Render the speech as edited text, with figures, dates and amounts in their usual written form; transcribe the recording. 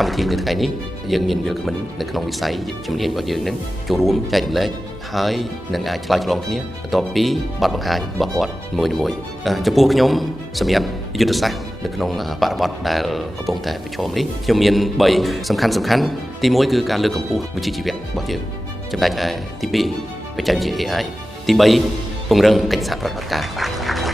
កម្មវិធីនៅថ្ងៃនេះយើងមានវាគ្មិននៅក្នុងវិស័យជំនាញរបស់យើងនឹងចូលរួមចែករំលែកហើយនឹងអាចឆ្លើយឆ្លងគ្នាបន្ទាប់ពីបទបង្ហាញរបស់គាត់មួយចំពោះខ្ញុំសម្រាប់យុទ្ធសាស្ត្រនៅក្នុងបរិបទដែលកំពុងតែប្រឈមនេះខ្ញុំមាន3សំខាន់ទី1គឺការលើកកម្ពស់វិជ្ជាជីវៈរបស់យើងចំណែកឯទី2បច្ចេកវិទ្យា AI ទី3ពង្រឹងកិច្ចសហប្រតិបត្តិការ